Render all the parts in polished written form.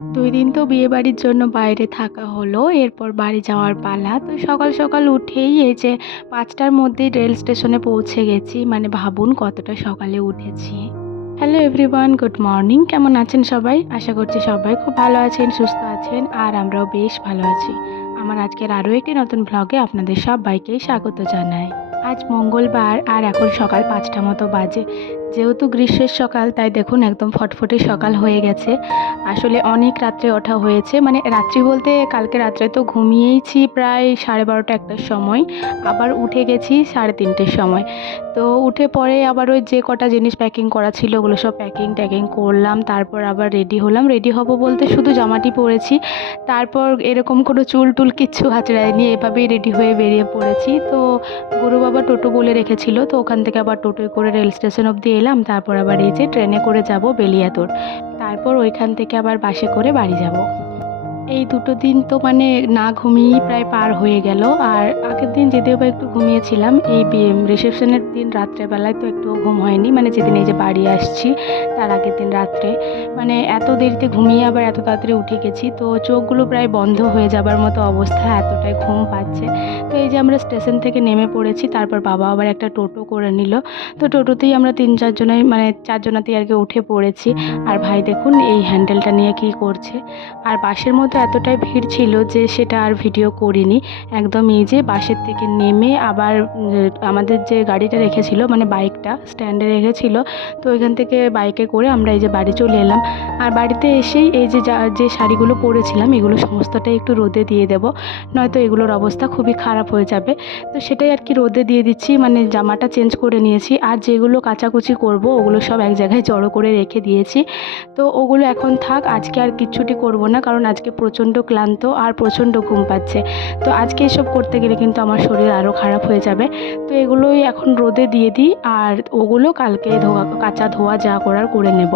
২ দিন তো বিয়েবাড়ির জন্য বাইরে থাকা হলো। এরপর বাড়ি যাওয়ার পালা। তো সকাল, সকাল উঠেই এই যে ৫ টার মধ্যেই রেল স্টেশনে পৌঁছে গেছি। মানে ভাবুন কতটা সকালে উঠেছি। Hello everyone, good morning. কেমন আছেন সবাই? আশা করছি সবাই খুব ভালো আছেন, সুস্থ আছেন আর আমরাও বেশ ভালো আছি। আমার আজকের আরও একটি নতুন ভ্লগে আপনাদের সবাইকেই স্বাগত জানাই। আজ মঙ্গলবার আর এখন সকাল ৫টা মতো বাজে। যেহেতু গ্রীষ্মের সকাল তাই দেখুন একদম ফটফটে সকাল হয়ে গেছে। আসলে অনেক রাত্রে ওঠা হয়েছে, মানে রাত্রি বলতে কালকে রাত্রে তো ঘুমিয়েইছি প্রায় 12:30 একটার সময়, আবার উঠে গেছি 3:30টের সময়। তো উঠে পরে আবার ওই যে কটা জিনিস প্যাকিং করা ছিল ওগুলো সব প্যাকিং করলাম, তারপর আবার রেডি হলাম। রেডি হব বলতে শুধু জামাটি পরেছি, তারপর এরকম কোনো চুল টুল কিচ্ছু আঁচড়াইনি, এভাবেই রেডি হয়ে বেরিয়ে পড়েছি। তো গুরু বাবা টোটো বলে রেখেছিল, তো ওখান থেকে আবার টোটোয় করে রেল স্টেশন অবধি এলাম, তারপর আবার এই যে ট্রেনে করে যাব বেলিয়াতোড়, তারপর ওইখান থেকে আবার বাসে করে বাড়ি যাব। এই দুটো দিন তো মানে না ঘুমিয়েই প্রায় পার হয়ে গেল। আর আগের দিন যদিও বা একটু ঘুমিয়েছিলাম, এই রিসেপশনের দিন রাত্রেবেলায় তো একটুও ঘুম হয়নি, মানে যেদিন এই যে বাড়ি আসছি তার আগের দিন রাত্রে মানে এত দেরিতে ঘুমিয়ে আবার এত তাড়াতাড়ি উঠে গেছি, তো চোখগুলো প্রায় বন্ধ হয়ে যাবার মতো অবস্থা, এতটাই ঘুম পাচ্ছে। তো এই যে আমরা স্টেশন থেকে নেমে পড়েছি, তারপর বাবা আবার একটা টোটো করে নিল। তো টোটোতেই আমরা 3-4 জনাই মানে 4 জনাতেই আর কি উঠে পড়েছি। আর ভাই দেখুন এই হ্যান্ডেলটা নিয়ে কী করছে। আর বাসের মধ্যে এতটাই ভিড় ছিল যে সেটা আর ভিডিও করিনি। একদম এই যে বাসের থেকে নেমে আবার আমাদের যে গাড়িটা রেখেছিল মানে বাইকটা স্ট্যান্ডে রেখেছিল, তো ওইখান থেকে বাইকে করে আমরা এই যে বাড়ি চলে এলাম। আর বাড়িতে এসেই এই যে যে শাড়িগুলো পরেছিলাম এগুলো সমস্তটাই একটু রোদে দিয়ে দেবো, নয়তো এগুলোর অবস্থা খুবই খারাপ হয়ে যাবে। তো সেটাই আর কি রোদে দিয়ে দিচ্ছি, মানে জামাটা চেঞ্জ করে নিয়েছি আর যেগুলো কাচাকুচি করব ওগুলো সব এক জায়গায় জড়ো করে রেখে দিয়েছি। তো ওগুলো এখন থাক, আজকে আর কিচ্ছুটি করব না, কারণ আজকে প্রচণ্ড ক্লান্ত আর প্রচণ্ড ঘুম পাচ্ছে। তো আজকে এসব করতে গেলে কিন্তু আমার শরীর আরও খারাপ হয়ে যাবে। তো এগুলোই এখন রোদে দিয়ে দিই আর ওগুলো কালকে কাচা ধোয়া যা করার করে নেব।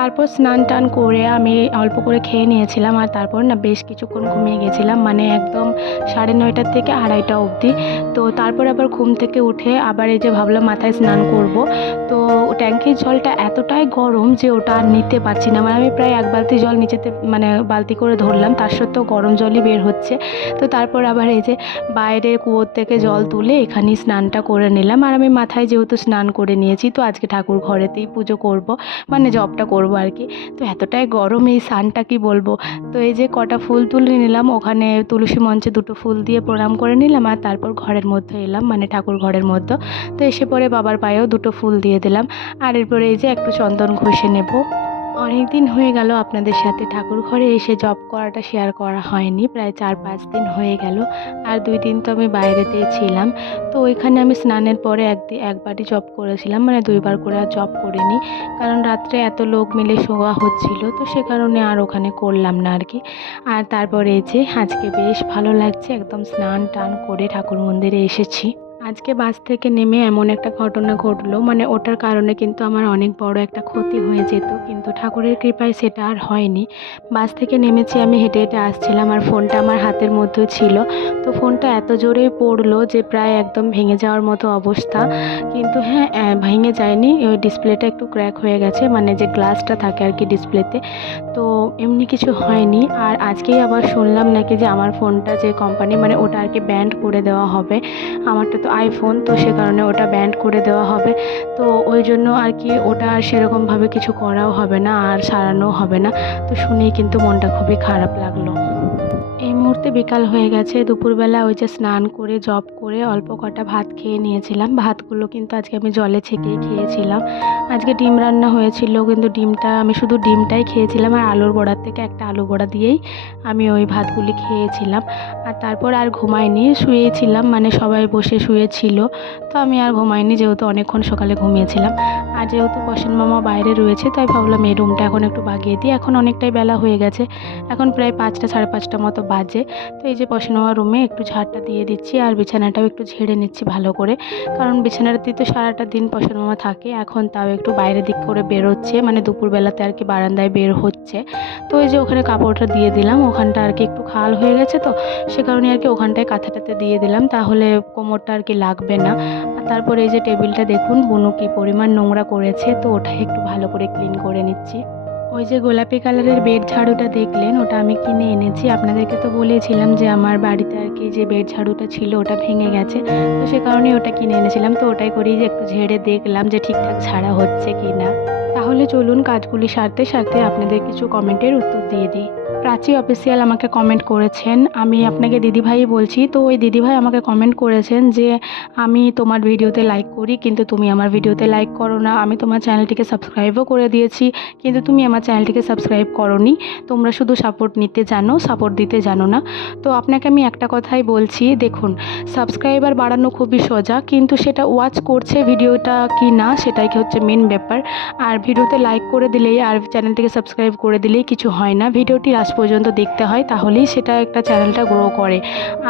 তারপর স্নান টান করে আমি অল্প করে খেয়ে নিয়েছিলাম আর তারপর না বেশ কিছুক্ষণ ঘুমিয়ে গেছিলাম, মানে একদম 9:30 থেকে 2:30 অবধি। তো তারপর আবার ঘুম থেকে উঠে আবার এই যে ভাবলাম মাথায় স্নান করব। তো ট্যাঙ্কির জলটা এতটাই গরম যে ওটা আর নিতে পারছি না, মানে আমি প্রায় 1 বালতি জল নিচেতে মানে বালতি করে ধরলাম, তার সত্ত্বেও গরম জলই বের হচ্ছে। তো তারপর আবার এই যে বাইরে কুয়োর থেকে জল তুলে এখানেই স্নানটা করে নিলাম। আর আমি মাথায় যেহেতু স্নান করে নিয়েছি, তো আজকে ঠাকুর ঘরেতেই পুজো করব, মানে জবটা করব আর কি। তো এতটাই গরম এই সানটা কি বলবো। তো এই যে কটা ফুল তুলে নিলাম, ওখানে তুলসী মঞ্চে 2টো ফুল দিয়ে প্রণাম করে নিলাম আর তারপর ঘরের মধ্যে এলাম, মানে ঠাকুর ঘরের মধ্যে। তো এসে পরে বাবার পায়েও 2টো ফুল দিয়ে দিলাম। আর এরপরে এই যে একটু চন্দন ঘষে নেব। অনেক দিন হয়ে গেল আপনাদের সাথে ঠাকুর ঘরে এসে জব করাটা শেয়ার করা হয়নি, প্রায় 4-5 দিন হয়ে গেল। আর 2 দিন তো আমি বাইরেতেই ছিলাম। তো ওইখানে আমি স্নানের পরে একবারই জব করেছিলাম, মানে 2 বার করে আর জব করিনি, কারণ রাত্রে এত লোক মিলে শোয়া হচ্ছিল, তো সে কারণে আর ওখানে করলাম না আর কি। আর তারপরে এই যে আজকে বেশ ভালো লাগছে, একদম স্নান টান করে ঠাকুর মন্দিরে এসেছি। আজকে বাস থেকে নেমে এমন একটা ঘটনা ঘটলো, মানে ওটার কারণে কিন্তু আমার অনেক বড় একটা ক্ষতি হয়ে যেত, কিন্তু ঠাকুরের কৃপায় সেটা আর হয়নি। বাস থেকে নেমেছি, আমি হেঁটে হেঁটে আসছিলাম আর ফোনটা আমার হাতের মধ্যে ছিল। তো ফোনটা এত জোরেই পড়লো যে প্রায় একদম ভেঙে যাওয়ার মতো অবস্থা। কিন্তু হ্যাঁ, ভেঙে যায়নি, ওই ডিসপ্লেটা একটু ক্র্যাক হয়ে গেছে, মানে যে গ্লাসটা থাকে আর কি ডিসপ্লেতে। তো এমনি কিছু হয়নি। আর আজকেই আবার শুনলাম নাকি যে আমার ফোনটা যে কোম্পানি মানে ওটা আর কি ব্যান্ড করে দেওয়া হবে। আমারটা তো আইফোন, তো সে কারণে ওটা ব্যান্ড করে দেওয়া হবে। তো ওই জন্য আর কি ওটা আর সেরকমভাবে কিছু করাও হবে না আর সারানোও হবে না। তো শুনেই কিন্তু মনটা খুবই খারাপ লাগলো। এই মুহূর্তে বিকাল হয়ে গেছে, দুপুরবেলা ওই যে স্নান করে জব করে অল্প কটা ভাত খেয়ে নিয়েছিলাম। ভাতগুলো কিন্তু আজকে আমি জলে ছেঁকেই খেয়েছিলাম। আজকে ডিম রান্না হয়েছিল, কিন্তু ডিমটা আমি শুধু ডিমটাই খেয়েছিলাম আর আলুর বড়ার থেকে একটা আলু বড়া দিয়েই আমি ওই ভাতগুলি খেয়েছিলাম। আর তারপর আর ঘুমাইনি, শুয়েছিলাম, মানে সবাই বসে শুয়েছিল, তো আমি আর ঘুমাইনি যেহেতু অনেকক্ষণ সকালে ঘুমিয়েছিলাম। আর যেহেতু বসেন মামা বাইরে রয়েছে তাই ভাবলাম এই রুমটা এখন একটু বাগিয়ে দিই, এখন অনেকটাই বেলা হয়ে গেছে, এখন প্রায় 5টা 5:30 মতো বাজে। তো এই যে বসানো রুমে একটু ঝাড়টা দিয়ে দিচ্ছি আর বিছানাটাও একটু ঝেড়ে নিচ্ছি ভালো করে, কারণ বিছানাটাতেই তো সারাটা দিন পশন মামা থাকে, এখন তাও একটু বাইরের দিক করে বেরোচ্ছে, মানে দুপুরবেলাতে আর কি বারান্দায় বের হচ্ছে। তো এই যে ওখানে কাপড়টা দিয়ে দিলাম, ওখানটা আর কি একটু খাল হয়ে গেছে, তো সে কারণে আর কি ওখানটায় কাঁথাটাতে দিয়ে দিলাম, তাহলে কোমরটা আর কি লাগবে না। আর তারপরে এই যে টেবিলটা দেখুন বুনু কি পরিমাণ নোংরা করেছে, তো ওটা একটু ভালো করে ক্লিন করে নিচ্ছি। ওই যে গোলাপি কালারের বেড ঝাড়ুটা দেখলেন, ওটা আমি কিনে এনেছি। আপনাদেরকে তো বলেছিলাম যে আমার বাড়িতে আর কি যে বেড ঝাড়ুটা ছিল ওটা ভেঙে গেছে, তো সে কারণেই ওটা কিনে এনেছিলাম। তো ওটাই করেই যে একটু ঝেড়ে দেখলাম যে ঠিকঠাক ঝাড়া হচ্ছে কি না। তাহলে চলুন কাজগুলি সারতে সারতে আপনাদের কিছু কমেন্টের উত্তর দিয়ে দিই। প্রাচী অফিসিয়াল আমাকে কমেন্ট করেছেন, আমি আপনাকে দিদিভাই বলছি। তো ওই দিদিভাই আমাকে কমেন্ট করেছেন যে আমি তোমার ভিডিওতে লাইক করি কিন্তু তুমি আমার ভিডিওতে লাইক করো না। আমি তোমার চ্যানেলটিকে সাবস্ক্রাইবও করে দিয়েছি কিন্তু তুমি আমার চ্যানেলটিকে সাবস্ক্রাইব করোনি। তোমরা শুধু সাপোর্ট নিতে জানো, সাপোর্ট দিতে জানো না। তো আপনাকে আমি একটা কথাই বলছি, দেখুন সাবস্ক্রাইবার বাড়ানো খুবই সোজা, কিন্তু সেটা ওয়াচ করছে ভিডিওটা কি না সেটাই হচ্ছে মেন ব্যাপার। আর ভিডিওতে লাইক করে দিলেই আর চ্যানেলটিকে সাবস্ক্রাইব করে দিলেই কিছু হয় না, ভিডিওটি লাস্ট পর্যন্ত দেখতে হয়, তাহলেই সেটা একটা চ্যানেলটা গ্রো করে।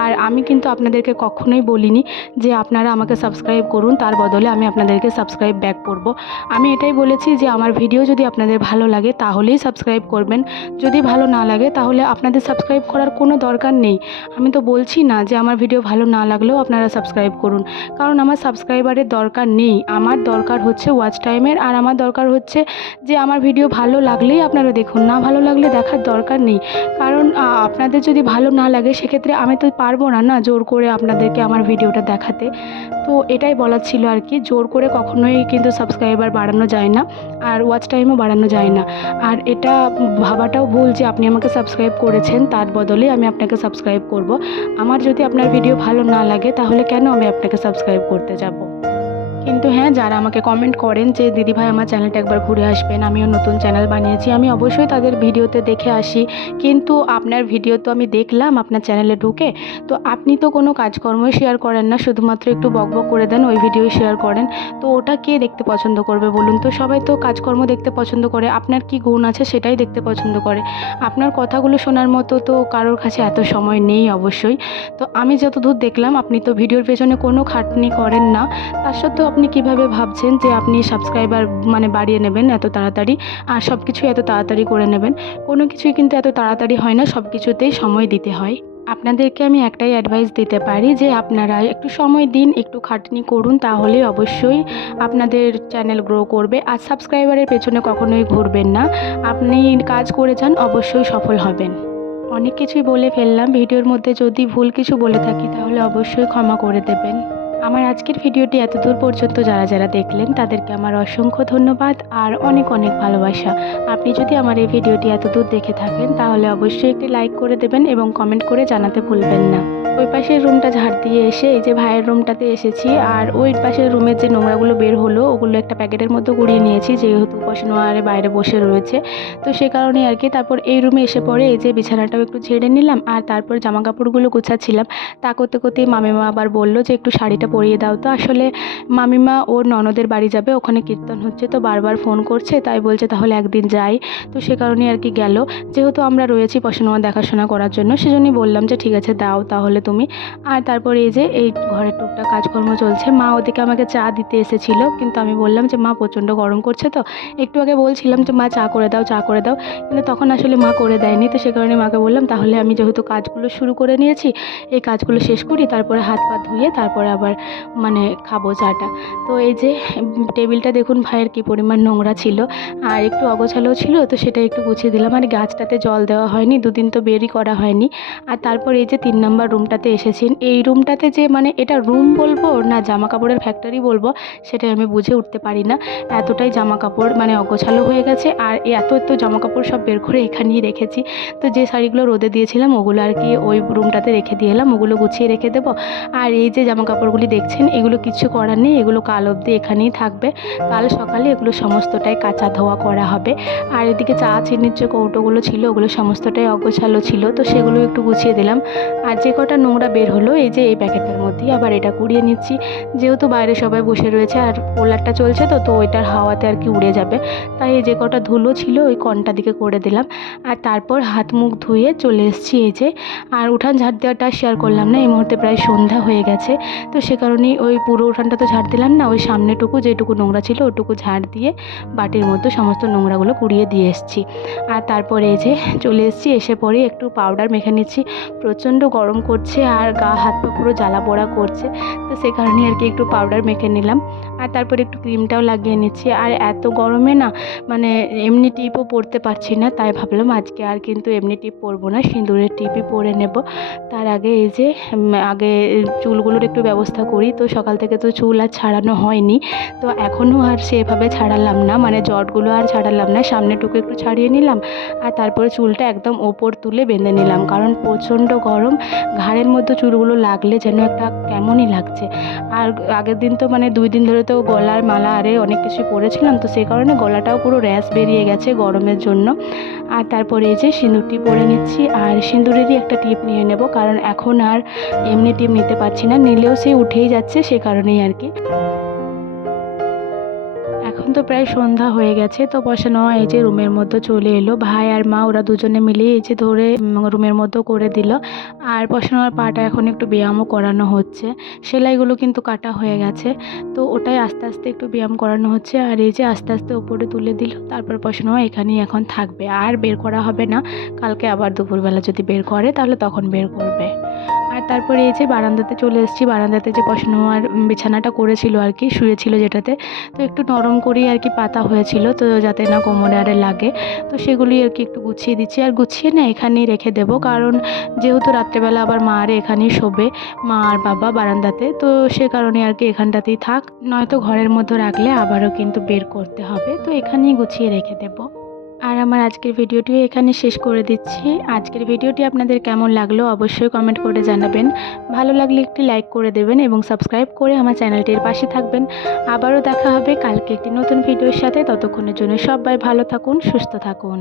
আর আমি কিন্তু আপনাদেরকে কখনোই বলিনি যে আপনারা আমাকে সাবস্ক্রাইব করুন, তার বদলে আমি আপনাদেরকে সাবস্ক্রাইব ব্যাক করব। আমি এটাই বলেছি যে আমার ভিডিও যদি আপনাদের ভালো লাগে তাহলেই সাবস্ক্রাইব করবেন, যদি ভালো না লাগে তাহলে আপনাদের সাবস্ক্রাইব করার কোনো দরকার নেই। আমি তো বলছি না যে আমার ভিডিও ভালো না লাগলেও আপনারা সাবস্ক্রাইব করুন, কারণ আমার সাবস্ক্রাইবারের দরকার নেই। আমার দরকার হচ্ছে ওয়াচ টাইমের, আর আমার দরকার হচ্ছে যে আমার ভিডিও ভালো লাগলেই আপনারা দেখুন, না ভালো লাগলে দেখার দরকার নেই। কারণ আপনাদের যদি ভালো না লাগে সেক্ষেত্রে আমি তো পারবো না জোর করে আপনাদেরকে আমার ভিডিওটা দেখাতে। তো এটাই বলার ছিল আর কি, জোর করে কখনোই কিন্তু সাবস্ক্রাইবার বাড়ানো যায় না আর ওয়াচ টাইমও বাড়ানো যায় না। আর এটা ভাবাটাও ভুল যে আপনি আমাকে সাবস্ক্রাইব করেছেন তার বদলে আমি আপনাকে সাবস্ক্রাইব করব। আমার যদি আপনার ভিডিও ভালো না লাগে তাহলে কেন আমি আপনাকে সাবস্ক্রাইব করতে যাব। কিন্তু হ্যাঁ, যারা আমাকে কমেন্ট করেন যে দিদিভাই আমার চ্যানেলটা একবার ঘুরে আসবেন, আমিও নতুন চ্যানেল বানিয়েছি, আমি অবশ্যই তাদের ভিডিওতে দেখে আসি। কিন্তু আপনার ভিডিও তো আমি দেখলাম আপনার চ্যানেলে ঢুকে, তো আপনি তো কোনো কাজকর্মই শেয়ার করেন না, শুধুমাত্র একটু বকবক করে দেন, ওই ভিডিওই শেয়ার করেন। তো ওটা কে দেখতে পছন্দ করবে বলুন তো? সবাই তো কাজকর্ম দেখতে পছন্দ করে, আপনার কি গুণ আছে সেটাই দেখতে পছন্দ করে। আপনার কথাগুলো শোনার মতো তো কারোর কাছে এত সময় নেই অবশ্যই। তো আমি যতদূর দেখলাম আপনি তো ভিডিওর পেছনে কোনো খাটনি করেন না, তার সত্ত্বেও আপনি কিভাবে ভাবছেন যে আপনি সাবস্ক্রাইবার মানে বাড়িয়ে নেবেন এত তাড়াতাড়ি, আর সব কিছুই এত তাড়াতাড়ি করে নেবেন? কোনো কিছুই কিন্তু এত তাড়াতাড়ি হয় না, সব কিছুতেই সময় দিতে হয়। আপনাদেরকে আমি একটাই অ্যাডভাইস দিতে পারি যে আপনারা একটু সময় দিন, একটু খাটনি করুন, তাহলে অবশ্যই আপনাদের চ্যানেল গ্রো করবে। আর সাবস্ক্রাইবারের পেছনে কখনোই ঘুরবেন না, আপনি কাজ করে যান, অবশ্যই সফল হবেন। অনেক কিছুই বলে ফেললাম, ভিডিওর মধ্যে যদি ভুল কিছু বলে থাকি তাহলে অবশ্যই ক্ষমা করে দেবেন। আমার আজকের ভিডিওটি এতদূর পর্যন্ত যারা যারা দেখলেন তাদেরকে আমার অসংখ্য ধন্যবাদ আর অনেক অনেক ভালোবাসা। আপনি যদি আমার এই ভিডিওটি এতদূর দেখে থাকেন তাহলে অবশ্যই একটি লাইক করে দেবেন এবং কমেন্ট করে জানাতে ভুলবেন না। ওই পাশের রুমটা ঝাড় দিয়ে এসে এই যে ভাইয়ের রুমটাতে এসেছি, আর ওই পাশের রুমের যে নোংরাগুলো বের হলো ওগুলো একটা প্যাকেটের মধ্যে কুড়িয়ে নিয়েছি, যেহেতু পশনোয়ারে বাইরে বসে রয়েছে, তো সে কারণে আর কি। তারপর এই রুমে এসে পরে এই যে বিছানাটাও একটু ঝেড়ে নিলাম, আর তারপর জামা কাপড়গুলো গুছাচ্ছিলাম। তা করতে করতেই মামিমা আবার বললো যে একটু শাড়িটা পরিয়ে দাও। তো আসলে মামিমা ওর ননদের বাড়ি যাবে, ওখানে কীর্তন হচ্ছে, তো বারবার ফোন করছে, তাই বলছে তাহলে একদিন যাই। তো সে কারণে আর কি গেল, যেহেতু আমরা রয়েছি পশনোয়া দেখাশোনা করার জন্য, সেজন্যই বললাম যে ঠিক আছে দাও তাহলে তুমি। আর তারপর এই যে এই ঘরের টুকটাক কাজকর্ম চলছে। মা ওদিকে আমাকে চা দিতে এসেছিলো, কিন্তু আমি বললাম যে মা প্রচণ্ড গরম করছে, তো একটু আগে বলছিলাম যে মা চা করে দাও, চা করে দাও, কিন্তু তখন আসলে মা করে দেয়নি। তো সে কারণে মাকে বললাম তাহলে আমি যেহেতু কাজগুলো শুরু করে নিয়েছি, এই কাজগুলো শেষ করি, তারপরে হাত পা ধুয়ে তারপরে আবার মানে খাবো চাটা। তো এই যে টেবিলটা দেখুন ভাইয়ের কী পরিমাণ নোংরা ছিল আর একটু অগোছালো ছিল, তো সেটা একটু গুছিয়ে দিলাম। আর গাছটাতে জল দেওয়া হয়নি, দুদিন তো বেরই করা হয়নি। আর তারপর এই যে 3 নম্বর রুমটাতে এসেছেন, এই রুমটাতে যে মানে এটা রুম বলবো না জামা কাপড়ের ফ্যাক্টরি বলবো সেটাই আমি বুঝে উঠতে পারি না। এতটাই জামা কাপড় মানে অগোছালো হয়ে গেছে, আর এত জামা কাপড় সব বের করে এখানেই রেখেছি। তো যে শাড়িগুলো রোদে দিয়েছিলাম ওগুলো আর কি ওই রুমটাতে রেখে দিয়ে এলাম, ওগুলো গুছিয়ে রেখে দেবো। আর এই যে জামা কাপড়গুলি দেখছেন এগুলো কিছু করার নেই, এগুলো কাল অবধি এখানেই থাকবে, কাল সকালে এগুলো সমস্তটাই কাচা ধোয়া করা হবে। আর এদিকে চা চিনির যে কৌটোগুলো ছিল ওগুলো সমস্তটাই অগোছালো ছিল, তো সেগুলো একটু গুছিয়ে দিলাম। আর যে কটা নোংরা বের হলো এই যে এই প্যাকেটটার মধ্যেই আবার এটা কুড়িয়ে নিচ্ছি, যেহেতু বাইরে সবাই বসে রয়েছে আর কুলারটা চলছে, তো ওইটার হাওয়াতে আর কি উড়ে যাবে, তাই এই যে কটা ধুলো ছিল ওই কণটা দিকে করে দিলাম। আর তারপর হাত মুখ ধুয়ে চলে এসেছি এই যে। আর উঠান ঝাড় দেওয়াটা শেয়ার করলাম না, এই মুহূর্তে প্রায় সন্ধ্যা হয়ে গেছে, তো সে কারণেই ওই পুরো উঠানটা তো ঝাড় দিলাম না, ওই সামনেটুকু যেটুকু নোংরা ছিল ওটুকু ঝাড় দিয়ে বাটির মধ্যে সমস্ত নোংরাগুলো কুড়িয়ে দিয়ে এসেছি। আর তারপরে এই যে চলে এসেছি, এসে পরে একটু পাউডার মেখে নিচ্ছি। প্রচণ্ড গরম করছে আর গা হাত পা পুরো জ্বালা পোড়া করছে, তো সে কারণেই আর কি একটু পাউডার মেখে নিলাম। আর তারপরে একটু ক্রিমটাও লাগিয়ে নিচ্ছি। আর এত গরমে না মানে এমনি টিপও পরতে পারছি না, তাই ভাবলাম আজকে আর কিন্তু এমনি টিপ পরবো না, সিঁদুরের টিপই পরে নেব। তার আগে এই যে আগে চুলগুলোর একটু ব্যবস্থা করি। তো সকাল থেকে তো চুল আর ছাড়ানো হয়নি, তো এখনও আর সেভাবে ছাড়ালাম না, মানে জটগুলো আর ছাড়ালাম না, সামনেটুকু একটু ছাড়িয়ে নিলাম। আর তারপরে চুলটা একদম ওপর তুলে বেঁধে নিলাম, কারণ প্রচণ্ড গরম, ঘাড়ের মধ্যে চুলগুলো লাগলে যেন একটা কেমনই লাগছে। আর আগের দিন তো মানে 2 দিন ধরে তো গলার মালা আরে অনেক কিছু পরেছিলাম, তো সেই কারণে গলাটাও পুরো র্যাশ বেরিয়ে গেছে গরমের জন্য। আর তারপরে এই যে সিঁদুরটি পরে নিচ্ছি, আর সিঁদুরেরই একটা টিপ নিয়ে নেব, কারণ এখন আর এমনি টিপ নিতে পারছি না, নিলেও সে উঠেই যাচ্ছে, সে কারণেই আর কি। এখন তো প্রায় সন্ধ্যা হয়ে গেছে, তো বসানো এই যে রুমের মধ্যে চলে এলো ভাই আর মা, ওরা দুজনে মিলে এই যে ধরে রুমের মধ্যে করে দিল। আর বসানোর পাটা এখন একটু ব্যায়ামও করানো হচ্ছে, সেলাইগুলো কিন্তু কাটা হয়ে গেছে, তো ওটাই আস্তে আস্তে একটু ব্যায়াম করানো হচ্ছে। আর এই যে আস্তে আস্তে উপরে তুলে দিল, তারপর বসানো এখানেই এখন থাকবে, আর বের করা হবে না। কালকে আবার দুপুরবেলা যদি বের করে তাহলে তখন বের করবে। আর তারপরে এই যে বারান্দাতে চলে এসেছি, বারান্দাতে যে বসানো আর বিছানাটা করেছিল আর কি, শুয়েছিল যেটাতে, তো একটু নরম করেই আর কি পাতা হয়েছিল, তো যাতে না কোমরে আরে লাগে, তো সেগুলি আর কি একটু গুছিয়ে দিচ্ছি। আর গুছিয়ে না এখানেই রেখে দেবো, কারণ যেহেতু রাত্রেবেলা আবার মা আরে এখানেই শোবে, মা আর বাবা বারান্দাতে, তো সে কারণে আর কি এখানটাতেই থাক, নয়তো ঘরের মধ্যে রাখলে আবারও কিন্তু বের করতে হবে, তো এখানেই গুছিয়ে রেখে দেবো। আর আমার আজকের ভিডিওটিও এখানে শেষ করে দিচ্ছি। আজকের ভিডিওটি আপনাদের কেমন লাগলো অবশ্যই কমেন্ট করে জানাবেন। ভালো লাগলে একটি লাইক করে দেবেন এবং সাবস্ক্রাইব করে আমার চ্যানেলটির পাশে থাকবেন। আবারও দেখা হবে কালকে একটি নতুন ভিডিওর সাথে, ততক্ষণের জন্য সবাই ভালো থাকুন, সুস্থ থাকুন।